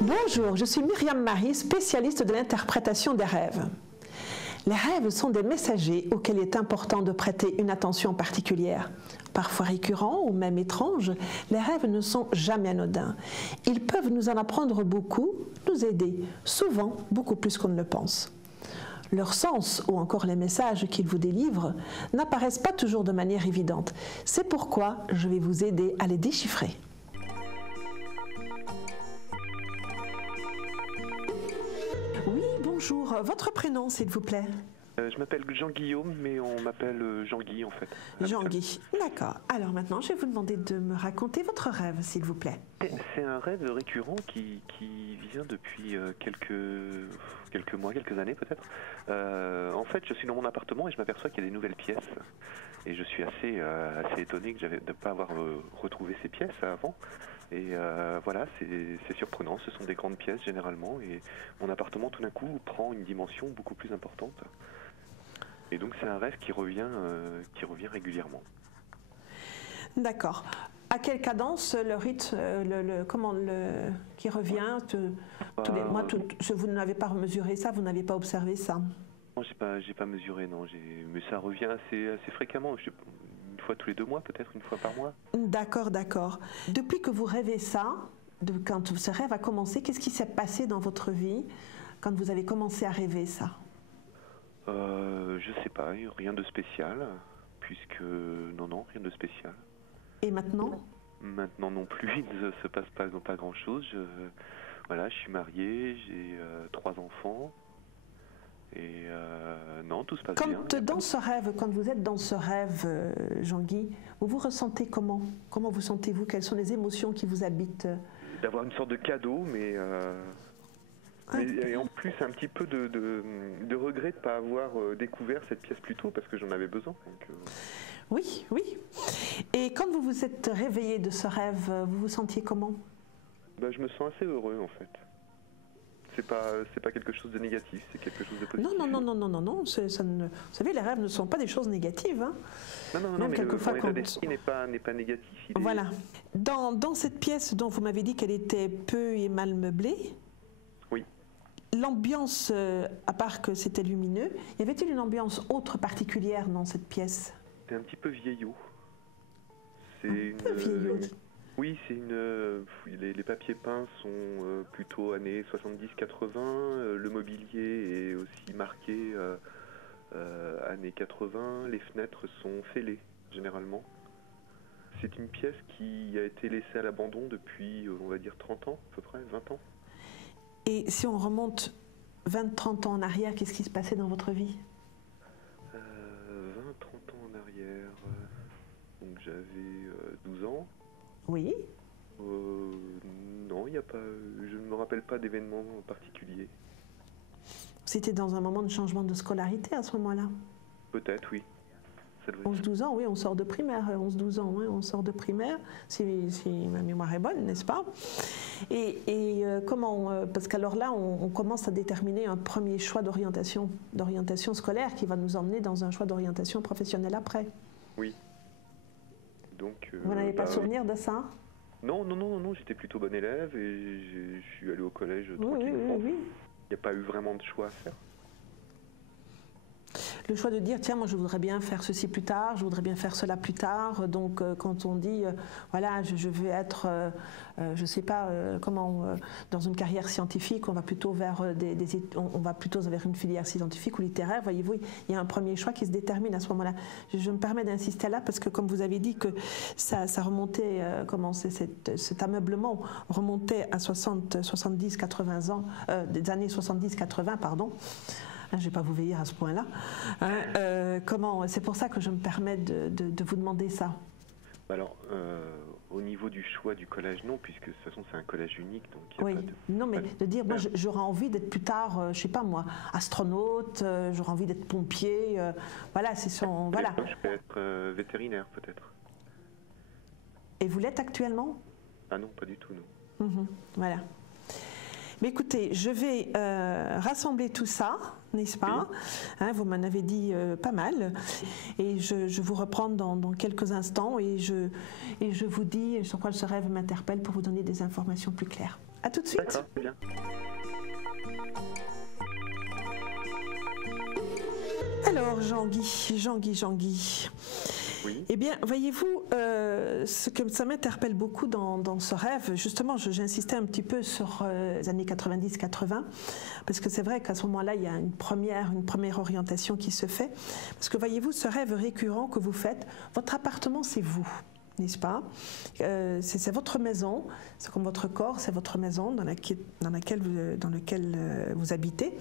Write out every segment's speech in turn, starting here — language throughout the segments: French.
Bonjour, je suis Myriam Marie, spécialiste de l'interprétation des rêves. Les rêves sont des messagers auxquels il est important de prêter une attention particulière. Parfois récurrents ou même étranges, les rêves ne sont jamais anodins. Ils peuvent nous en apprendre beaucoup, nous aider, souvent beaucoup plus qu'on ne le pense. Leur sens ou encore les messages qu'ils vous délivrent n'apparaissent pas toujours de manière évidente. C'est pourquoi je vais vous aider à les déchiffrer. Oui, bonjour. Votre prénom, s'il vous plaît? Je m'appelle Jean-Guillaume, mais on m'appelle Jean-Guy en fait. Jean-Guy, d'accord. Alors maintenant, je vais vous demander de me raconter votre rêve, s'il vous plaît. C'est un rêve récurrent qui vient depuis quelques mois, quelques années peut-être. En fait, je suis dans mon appartement et je m'aperçois qu'il y a des nouvelles pièces. Et je suis assez étonné de ne pas avoir retrouvé ces pièces avant. Et voilà, c'est surprenant, ce sont des grandes pièces généralement. Et mon appartement tout d'un coup prend une dimension beaucoup plus importante. Et donc c'est un rêve qui revient régulièrement. D'accord. À quelle cadence le rythme, qui revient tous les mois, vous n'avez pas mesuré ça, vous n'avez pas observé ça? Non, j'ai pas mesuré, non. Mais ça revient assez fréquemment. Une fois tous les 2 mois, peut-être une fois par mois. D'accord, d'accord. Depuis que vous rêvez ça, quand ce rêve a commencé, qu'est-ce qui s'est passé dans votre vie quand vous avez commencé à rêver ça? Je sais pas, rien de spécial, puisque non, rien de spécial. Et maintenant? Maintenant non plus, il ne se passe pas grand-chose. Voilà, je suis marié, j'ai 3 enfants, et non, tout se passe bien. Dans ce rêve, quand vous êtes dans ce rêve, Jean-Guy, vous vous ressentez comment? Comment vous sentez-vous? Quelles sont les émotions qui vous habitent? D'avoir une sorte de cadeau, mais et en plus un petit peu de regret de ne pas avoir découvert cette pièce plus tôt parce que j'en avais besoin. Donc, Oui, oui. Et quand vous vous êtes réveillé de ce rêve, vous vous sentiez comment? Je me sens assez heureux en fait. C'est pas quelque chose de négatif, c'est quelque chose de positif. Non. Vous savez, les rêves ne sont pas des choses négatives. Hein. Non, même mais quelquefois l'état d'esprit n'est pas négatif. Voilà. Dans cette pièce dont vous m'avez dit qu'elle était peu et mal meublée, oui. L'ambiance, à part que c'était lumineux, y avait-il une ambiance autre particulière dans cette pièce? C'est un petit peu vieillot. Vieillot. Oui, les papiers peints sont plutôt années 70-80, le mobilier est aussi marqué années 80, les fenêtres sont fêlées généralement. C'est une pièce qui a été laissée à l'abandon depuis, on va dire, 30 ans à peu près, 20 ans. Et si on remonte 20-30 ans en arrière, qu'est-ce qui se passait dans votre vie? 20-30 ans en arrière, donc j'avais 12 ans. Oui. Non, je ne me rappelle pas d'événements particuliers. C'était dans un moment de changement de scolarité à ce moment-là? Peut-être, oui. 11-12 ans, oui, on sort de primaire. 11-12 ans, oui, on sort de primaire, si ma mémoire est bonne, n'est-ce pas? Et comment, parce qu'alors là, on commence à déterminer un premier choix d'orientation scolaire qui va nous emmener dans un choix d'orientation professionnelle après. Oui. Donc, vous n'avez pas souvenir de ça? Non, j'étais plutôt bon élève et je suis allé au collège tranquillement. Oui. Il n'y a pas eu vraiment de choix à faire. Le choix de dire, tiens, moi je voudrais bien faire ceci plus tard, je voudrais bien faire cela plus tard. Donc quand on dit, voilà, je veux être, je ne sais pas dans une carrière scientifique, on va plutôt vers on va plutôt vers une filière scientifique ou littéraire. Voyez-vous, il y a un premier choix qui se détermine à ce moment-là. Je me permets d'insister là parce que comme vous avez dit que ça remontait, cet ameublement remontait à 70-80 ans, des années 70-80, pardon. Je ne vais pas vous veiller à ce point-là. C'est pour ça que je me permets de vous demander ça. Alors, au niveau du choix du collège, non, puisque de toute façon c'est un collège unique. Donc oui, non, mais de dire, moi j'aurais envie d'être plus tard, je ne sais pas moi, astronaute, j'aurais envie d'être pompier, voilà, c'est son... Voilà. Je peux être vétérinaire peut-être. Et vous l'êtes actuellement? Ah non, pas du tout, non. Voilà. Mais écoutez, je vais rassembler tout ça, n'est-ce pas? Vous m'en avez dit pas mal. Et je vous reprends dans quelques instants et je vous dis sur quoi ce rêve m'interpelle pour vous donner des informations plus claires. À tout de suite. D'accord, c'est bien. Alors, Jean-Guy. Oui. Eh bien, voyez-vous, ce que ça m'interpelle beaucoup dans ce rêve, justement, j'ai insisté un petit peu sur les années 90-80, parce que c'est vrai qu'à ce moment-là, il y a une première orientation qui se fait. Parce que voyez-vous, ce rêve récurrent que vous faites, votre appartement, c'est vous. N'est-ce pas? C'est votre maison, c'est comme votre corps, c'est votre maison dans laquelle vous habitez.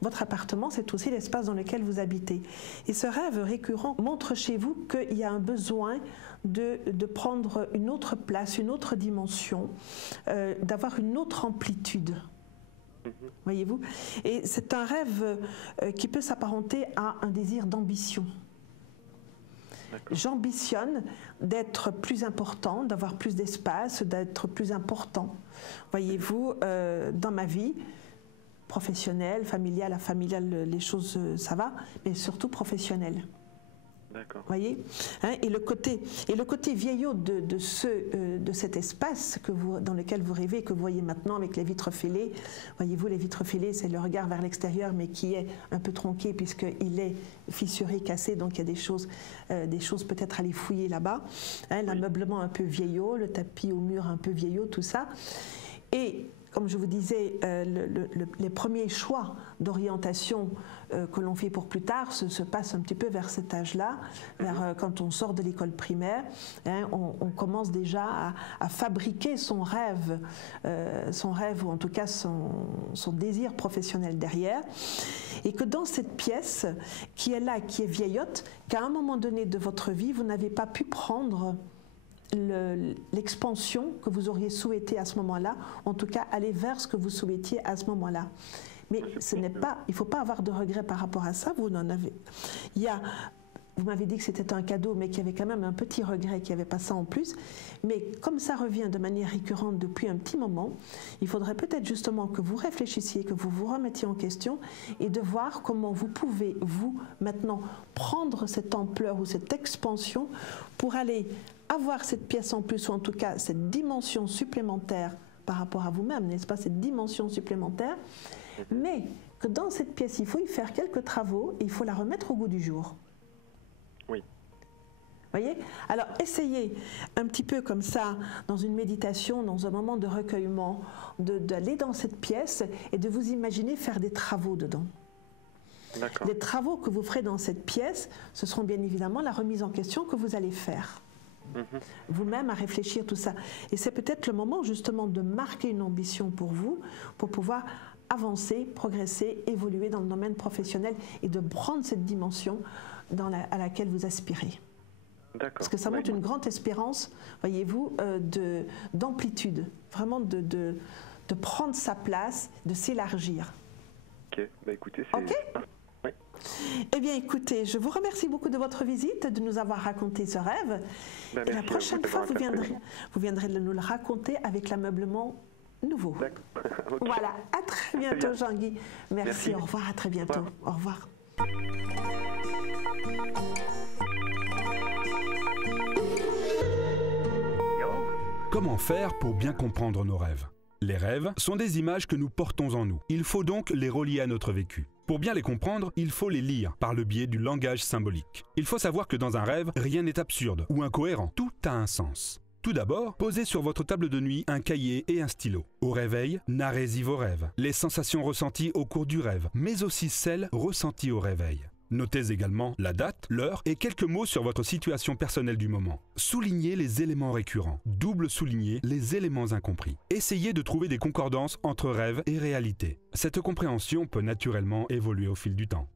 Votre appartement, c'est aussi l'espace dans lequel vous habitez. Et ce rêve récurrent montre chez vous qu'il y a un besoin de prendre une autre place, une autre dimension, d'avoir une autre amplitude. Voyez-vous? Et c'est un rêve qui peut s'apparenter à un désir d'ambition. J'ambitionne d'être plus important, d'avoir plus d'espace, d'être plus important. Voyez-vous, dans ma vie professionnelle, familiale, les choses, ça va, mais surtout professionnelle. D'accord. Voyez, et le côté vieillot de cet espace dans lequel vous rêvez, que vous voyez maintenant avec les vitres fêlées. Voyez-vous, les vitres fêlées, c'est le regard vers l'extérieur, mais qui est un peu tronqué puisqu'il est fissuré, cassé, donc il y a des choses peut-être à les fouiller là-bas. L'ameublement un peu vieillot, le tapis au mur un peu vieillot, tout ça. Et comme je vous disais, les premiers choix d'orientation que l'on fait pour plus tard se passent un petit peu vers cet âge-là, quand on sort de l'école primaire. On commence déjà à fabriquer son rêve, ou en tout cas son désir professionnel derrière. Et que dans cette pièce qui est là, qui est vieillotte, qu'à un moment donné de votre vie, vous n'avez pas pu prendre l'expansion que vous auriez souhaité à ce moment-là, en tout cas aller vers ce que vous souhaitiez à ce moment-là. Mais il ne faut pas avoir de regrets par rapport à ça, vous n'en avez. Vous m'avez dit que c'était un cadeau, mais qu'il y avait quand même un petit regret, qu'il n'y avait pas ça en plus. Mais comme ça revient de manière récurrente depuis un petit moment, il faudrait peut-être justement que vous réfléchissiez, que vous vous remettiez en question et de voir comment vous pouvez, vous, maintenant, prendre cette ampleur ou cette expansion pour aller avoir cette pièce en plus, ou en tout cas cette dimension supplémentaire par rapport à vous-même, n'est-ce pas, cette dimension supplémentaire, mais que dans cette pièce, il faut y faire quelques travaux et il faut la remettre au goût du jour. Oui. Voyez? Alors, essayez un petit peu comme ça, dans une méditation, dans un moment de recueillement, d'aller dans cette pièce et de vous imaginer faire des travaux dedans. Les travaux que vous ferez dans cette pièce, ce seront bien évidemment la remise en question que vous allez faire. Vous-même à réfléchir tout ça. Et c'est peut-être le moment justement de marquer une ambition pour vous, pour pouvoir avancer, progresser, évoluer dans le domaine professionnel et de prendre cette dimension à laquelle vous aspirez. Parce que ça montre une grande espérance, voyez-vous, d'amplitude, vraiment de prendre sa place, de s'élargir. Ok, bah écoutez, c'est... Ok. Oui. Eh bien, écoutez, je vous remercie beaucoup de votre visite, de nous avoir raconté ce rêve. Et la prochaine fois, vous viendrez nous le raconter avec l'ameublement nouveau. Okay. Voilà, à très bientôt, Jean-Guy. Merci, au revoir, à très bientôt. Au revoir. Comment faire pour bien comprendre nos rêves? Les rêves sont des images que nous portons en nous. Il faut donc les relier à notre vécu. Pour bien les comprendre, il faut les lire par le biais du langage symbolique. Il faut savoir que dans un rêve, rien n'est absurde ou incohérent. Tout a un sens. Tout d'abord, posez sur votre table de nuit un cahier et un stylo. Au réveil, narrez-y vos rêves, les sensations ressenties au cours du rêve, mais aussi celles ressenties au réveil. Notez également la date, l'heure et quelques mots sur votre situation personnelle du moment. Soulignez les éléments récurrents, double soulignez les éléments incompris. Essayez de trouver des concordances entre rêve et réalité. Cette compréhension peut naturellement évoluer au fil du temps.